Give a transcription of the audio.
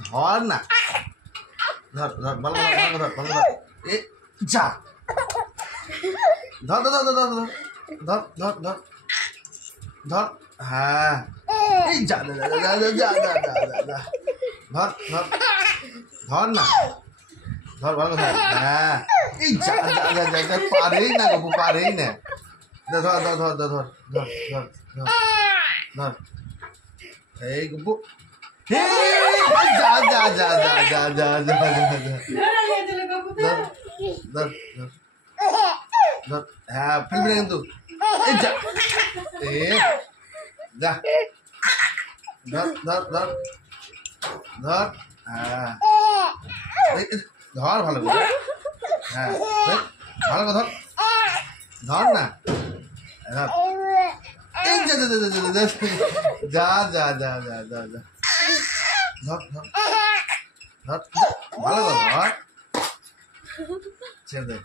ধর না, ধর ধর, ভালো ধর, ভালো ধর, ভালো ধর। এ যা, ধর ধর ধর ধর ধর ধর ধর ধর ধর, হ্যাঁ, এই যা যা যা যা যা যা যা যা যা যা, ধর ধর ধর না, ধর ভালো ধর, হ্যাঁ, এই যা যা যা যা যা, পারেই না গপু, পারেই না। ধর ধর ধর ধর ধর ধর ধর ধর ধর ধর, এই গপু, যা যা যা যা যা যা যা যা যা, ধর ধর ধর ধর, হ্যাঁ, ফেলবি না কিন্তু, এই যা, এ যা, ধর ধর ধর ধর, হ্যাঁ, ধর ভালো করে, হ্যাঁ, ভালো করে ধর, ধর না, ধর, এই যা যা যা যা যা যা যা যা যা, ধর ধর ধর, ভালো করে ধর, ছেড়ে দে।